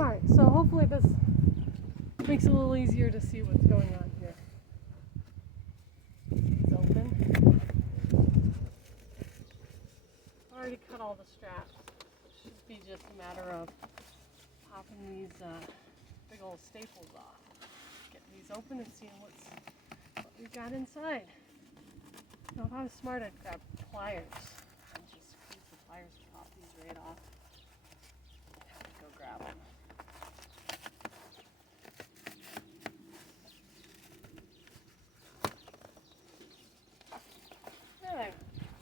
Alright, so hopefully this makes it a little easier to see what's going on here. It's open. I already cut all the straps. It should be just a matter of popping these big old staples off. Getting these open and seeing what we've got inside. Now if I was smart, I'd grab pliers and just use the pliers to pop these right off. I'd have to go grab them.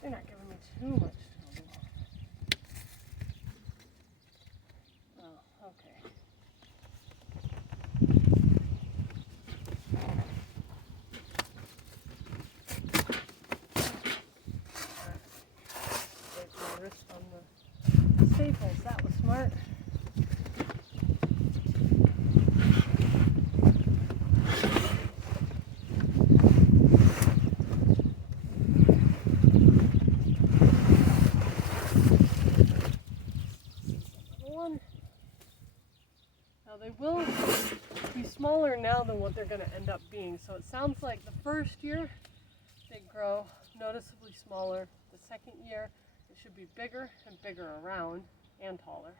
They're not giving me too much trouble. Oh, okay. Scrape my wrist on the staples. That was smart. Now they will be smaller now than what they're going to end up being. So it sounds like the first year they grow noticeably smaller. The second year it should be bigger and bigger around and taller.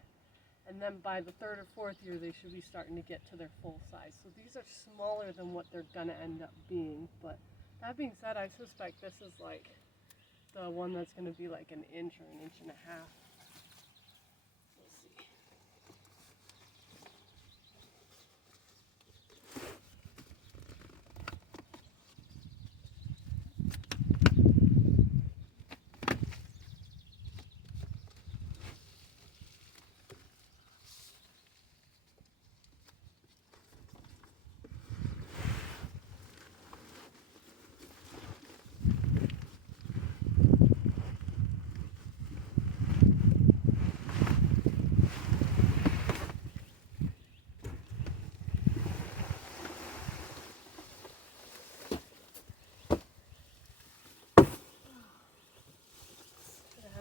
And then by the third or fourth year they should be starting to get to their full size. So these are smaller than what they're going to end up being. But that being said, I suspect this is like the one that's going to be like an inch or an inch and a half.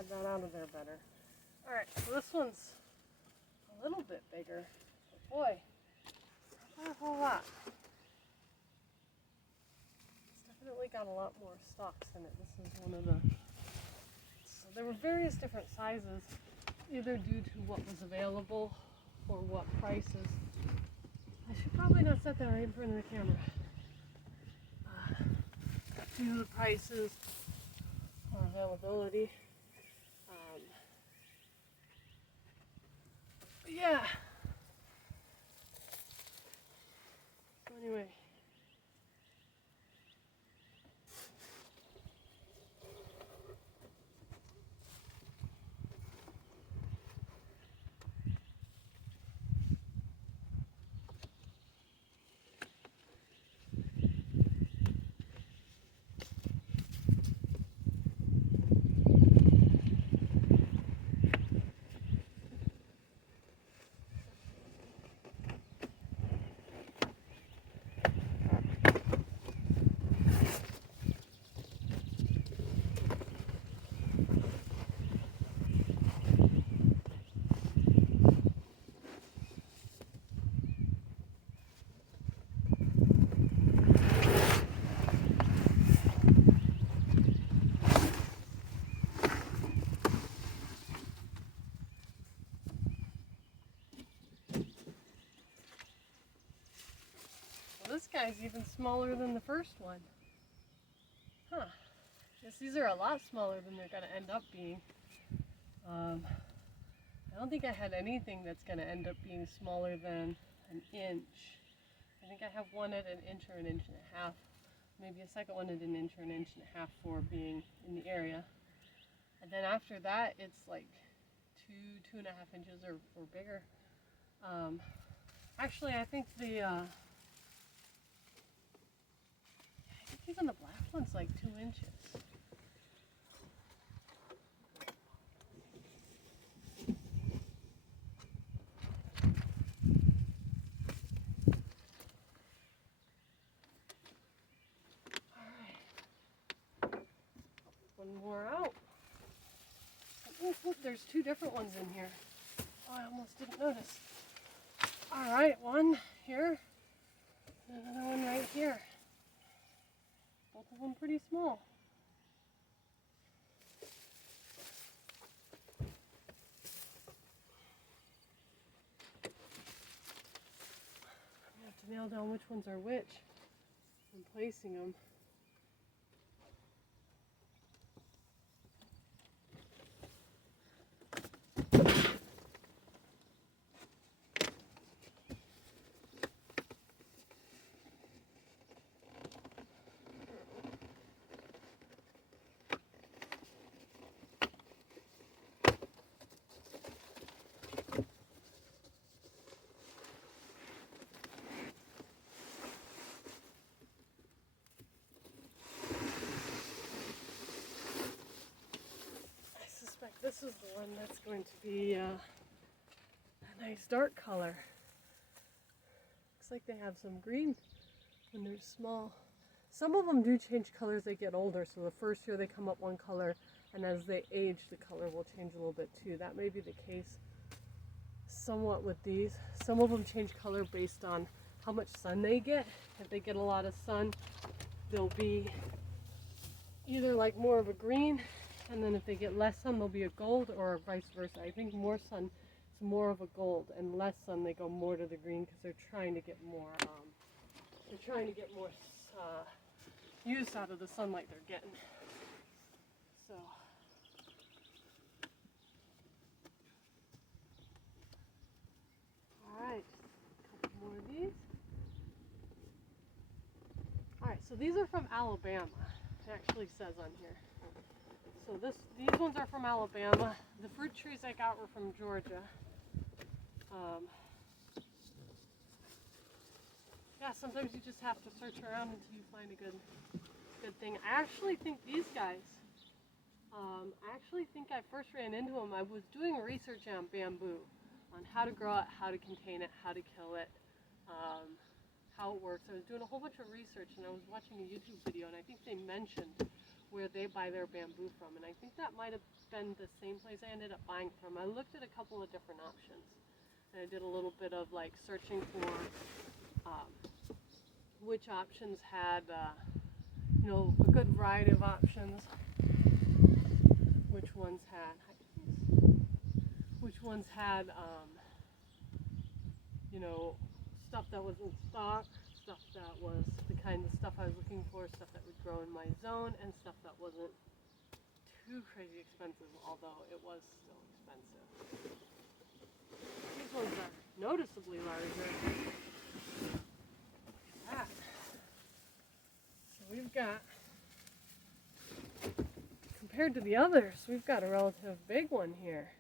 That out of there better. Alright, so this one's a little bit bigger, but boy, not a whole lot. It's definitely got a lot more stalks in it. This is one of the... So there were various different sizes, either due to what was available or what prices. I should probably not set that right in front of the camera. Due to the prices or availability. Yeah. So anyway. This guy's even smaller than the first one. Huh. Guess these are a lot smaller than they're going to end up being. I don't think I had anything that's going to end up being smaller than an inch. I think I have one at an inch or an inch and a half. Maybe a second one at an inch or an inch and a half for being in the area. And then after that, it's like 2.5 inches or bigger. Actually, I think even the black one's like 2 inches. Alright. One more out. Oh, look, there's 2 different ones in here. Oh, I almost didn't notice. All right, one here, and another one right here. Both of them pretty small. I have to nail down which ones are which when placing them. This is the one that's going to be a nice dark color. Looks like they have some green when they're small. Some of them do change colors as they get older, so the first year they come up one color, and as they age the color will change a little bit too. That may be the case somewhat with these. Some of them change color based on how much sun they get. If they get a lot of sun, they'll be either like more of a green, and then if they get less sun, they'll be a gold, or vice versa. I think more sun is more of a gold, and less sun they go more to the green because they're trying to get more. Use out of the sunlight they're getting. So. All right, a couple more of these. All right, so these are from Alabama. It actually says on here. So these ones are from Alabama. The fruit trees I got were from Georgia. Yeah, sometimes you just have to search around until you find a good thing. I actually think these guys, I first ran into them. I was doing research on bamboo, on how to grow it, how to contain it, how to kill it, how it works. I was doing a whole bunch of research, and I was watching a YouTube video, and I think they mentioned where they buy their bamboo from, and I think that might have been the same place I ended up buying from. I looked at a couple of different options, and I did a little bit of like searching for which options had a good variety of options, which ones had stuff that was in stock, stuff that was the kind of stuff I was looking for, stuff that would grow in my zone, and stuff that wasn't too crazy expensive, although it was still expensive. These ones are noticeably larger. Look at that. So we've got, compared to the others, we've got a relative big one here.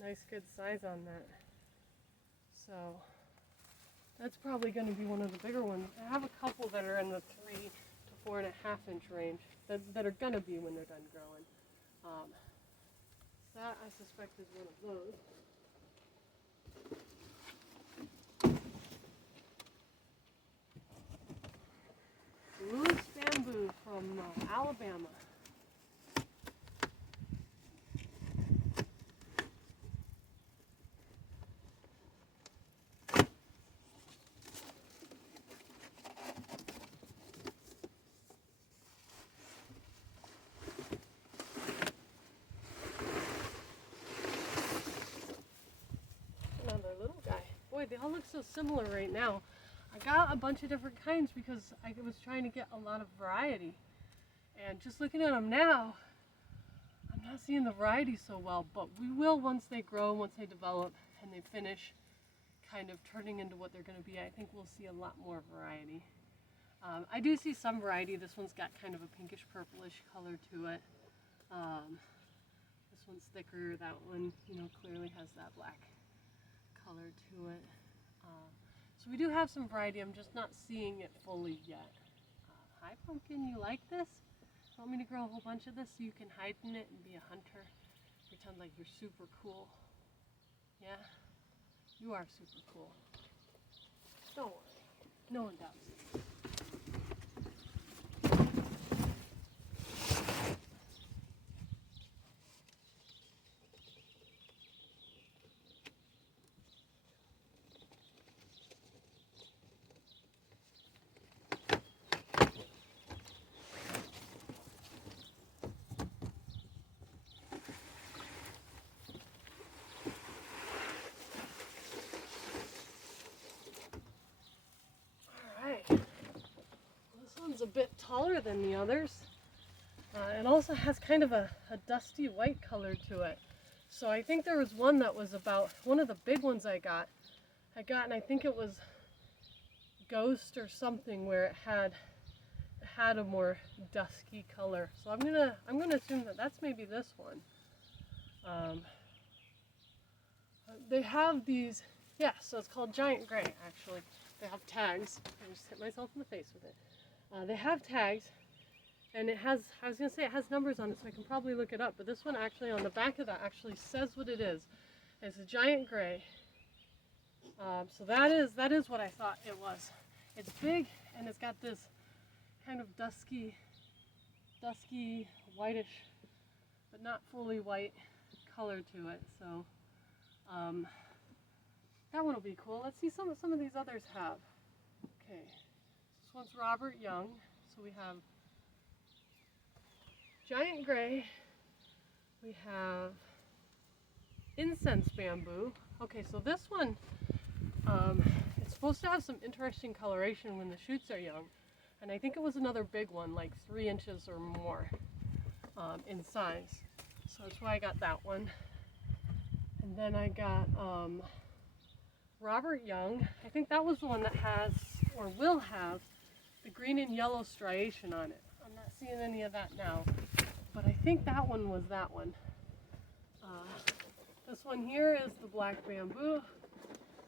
Nice good size on that. So that's probably going to be one of the bigger ones. I have a couple that are in the 3 to 4.5 inch range that are going to be when they're done growing. That I suspect is one of those. Lewis bamboo from Alabama. Boy, they all look so similar right now. I got a bunch of different kinds because I was trying to get a lot of variety. And just looking at them now, I'm not seeing the variety so well, but we will once they grow, once they develop, and they finish kind of turning into what they're going to be. I think we'll see a lot more variety. I do see some variety. This one's got kind of a pinkish purplish color to it. This one's thicker. That one, clearly has that black color to it. So we do have some variety. I'm just not seeing it fully yet. Hi pumpkin, you like this? Want me to grow a whole bunch of this so you can hide in it and be a hunter? Pretend like you're super cool. Yeah? You are super cool. Don't worry. No one doubts it. one's a bit taller than the others. It also has kind of a dusty white color to it. So I think there was one that was about, one of the big ones I got, and I think it was Ghost or something, where it had a more dusky color. So I'm gonna assume that that's maybe this one. They have these, yeah, so it's called Giant Gray actually. They have tags. I just hit myself in the face with it. They have tags, and it has, I was gonna say it has numbers on it, so I can probably look it up, but this one actually on the back of that actually says what it is. It's a Giant Gray. So that is what I thought it was. It's big, and it's got this kind of dusky whitish, but not fully white color to it. So that one will be cool. Let's see some of these others have. Okay, this one's Robert Young. So we have Giant Gray. We have Incense Bamboo. Okay, so this one, it's supposed to have some interesting coloration when the shoots are young. And I think it was another big one, like 3 inches or more in size. So that's why I got that one. And then I got Robert Young. I think that was the one that has, or will have, the green and yellow striation on it. I'm not seeing any of that now, but I think that one was that one. This one here is the Black Bamboo.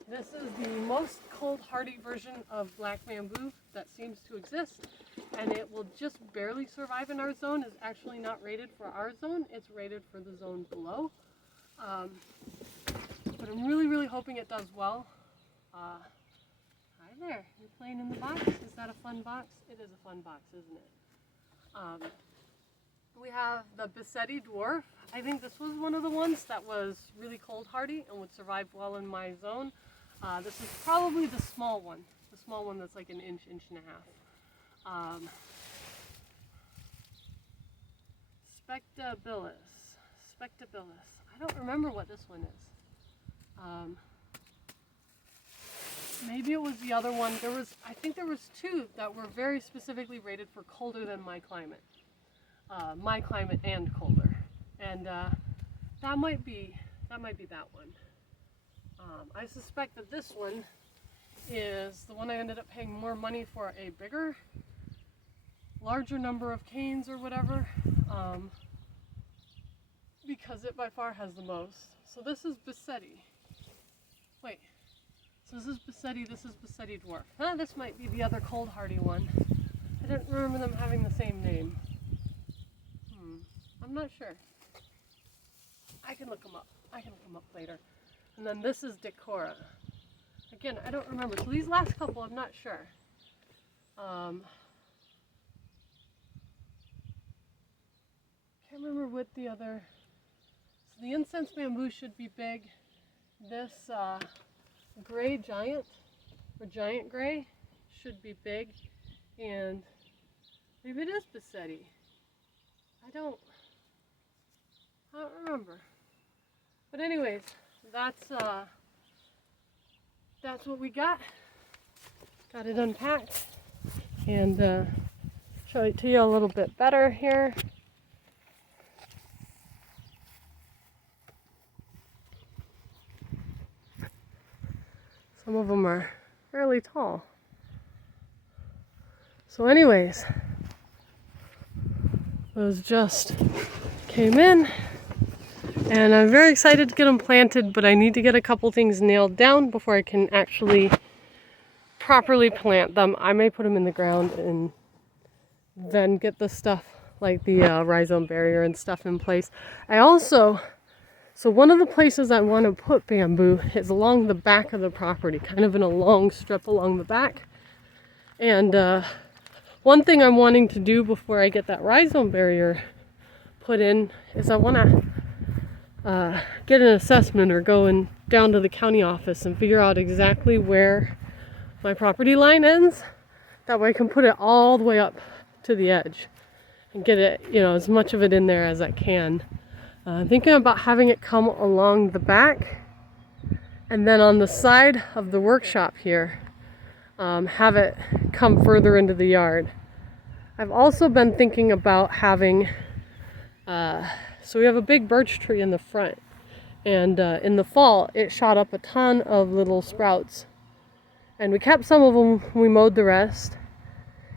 This is the most cold hardy version of Black Bamboo that seems to exist, and it will just barely survive in our zone. It's actually not rated for our zone, it's rated for the zone below. But I'm really hoping it does well. Hi there, you're playing in the box? Is that a fun box? It is a fun box, isn't it? We have the Bissetti Dwarf. I think this was one of the ones that was really cold hardy and would survive well in my zone. This is probably the small one that's like an inch and a half. Spectabilis. I don't remember what this one is. Maybe it was the other one. I think there was 2 that were very specifically rated for colder than my climate. My climate and colder. And that might be that one. I suspect that this one is the one I ended up paying more money for, a bigger, larger number of canes or whatever, because it by far has the most. So this is Bissetti. Wait, so this is Bissetti Dwarf. This might be the other cold hardy one. I don't remember them having the same name. I'm not sure. I can look them up. Later. And then this is Decora. Again, I don't remember. So these last couple, I'm not sure. Can't remember what the other. So the Incense Bamboo should be big. This Gray Giant, or Giant Gray, should be big. And maybe it is Bissetti. I don't remember. But anyways, that's what we got. Got it unpacked, and show it to you a little bit better here. Some of them are fairly tall. So anyways, those just came in, and I'm very excited to get them planted, but I need to get a couple things nailed down before I can actually properly plant them. I may put them in the ground and then get the stuff like the rhizome barrier and stuff in place. So one of the places I want to put bamboo is along the back of the property, kind of in a long strip along the back. And one thing I'm wanting to do before I get that rhizome barrier put in is I want to get an assessment, or go down to the county office and figure out exactly where my property line ends. That way I can put it all the way up to the edge and get it, as much of it in there as I can. Thinking about having it come along the back, and then on the side of the workshop here, have it come further into the yard. I've also been thinking about having, so we have a big birch tree in the front, and in the fall it shot up a ton of little sprouts, and we kept some of them, we mowed the rest.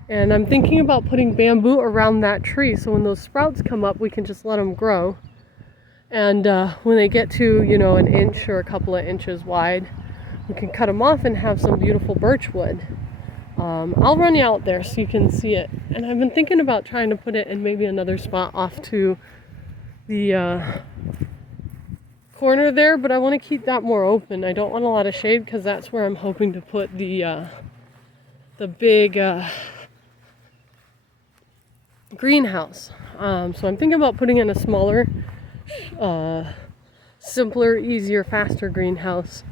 And I'm thinking about putting bamboo around that tree so when those sprouts come up we can just let them grow. And when they get to, you know, an inch or a couple of inches wide, we can cut them off and have some beautiful birch wood. I'll run you out there so you can see it. And I've been thinking about trying to put it in maybe another spot off to the corner there, but I want to keep that more open. I don't want a lot of shade because that's where I'm hoping to put the big greenhouse. So I'm thinking about putting in a smaller, simpler, easier, faster greenhouse.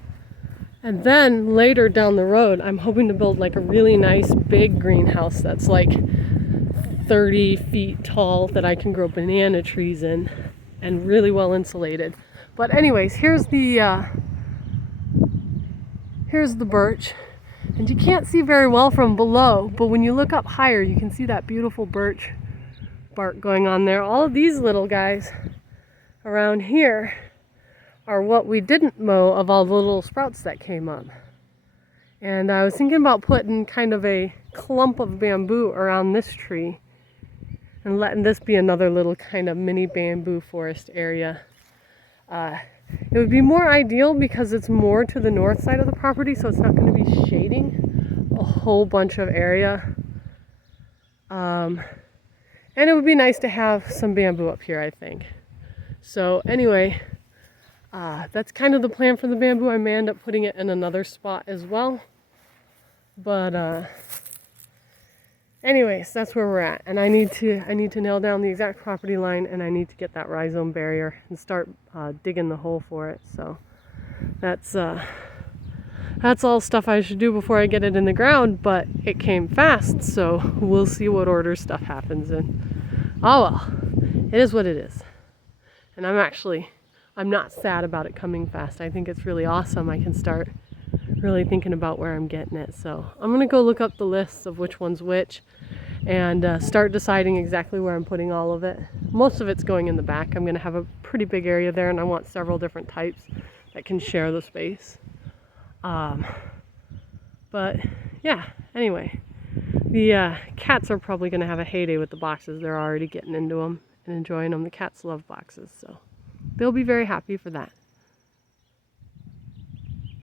And then later down the road, I'm hoping to build like a really nice big greenhouse that's like 30 feet tall that I can grow banana trees in and really well insulated. But anyways, here's the birch. And you can't see very well from below, but when you look up higher, you can see that beautiful birch bark going on there. All of these little guys around here are what we didn't mow of all the little sprouts that came up. And I was thinking about putting kind of a clump of bamboo around this tree and letting this be another little kind of mini bamboo forest area. It would be more ideal because it's more to the north side of the property, so it's not going to be shading a whole bunch of area. And it would be nice to have some bamboo up here, I think. So anyway, that's kind of the plan for the bamboo. I may end up putting it in another spot as well. But anyways, that's where we're at. And I need to nail down the exact property line, and I need to get that rhizome barrier and start digging the hole for it. So that's all stuff I should do before I get it in the ground, but it came fast, so we'll see what order stuff happens in. Oh well, it is what it is. And I'm not sad about it coming fast. I think it's really awesome. I can start really thinking about where I'm getting it. So I'm gonna go look up the lists of which one's which and start deciding exactly where I'm putting all of it. Most of it's going in the back. I'm gonna have a pretty big area there, and I want several different types that can share the space. But yeah, anyway, the cats are probably gonna have a heyday with the boxes. They're already getting into them and enjoying them. The cats love boxes, so they'll be very happy for that.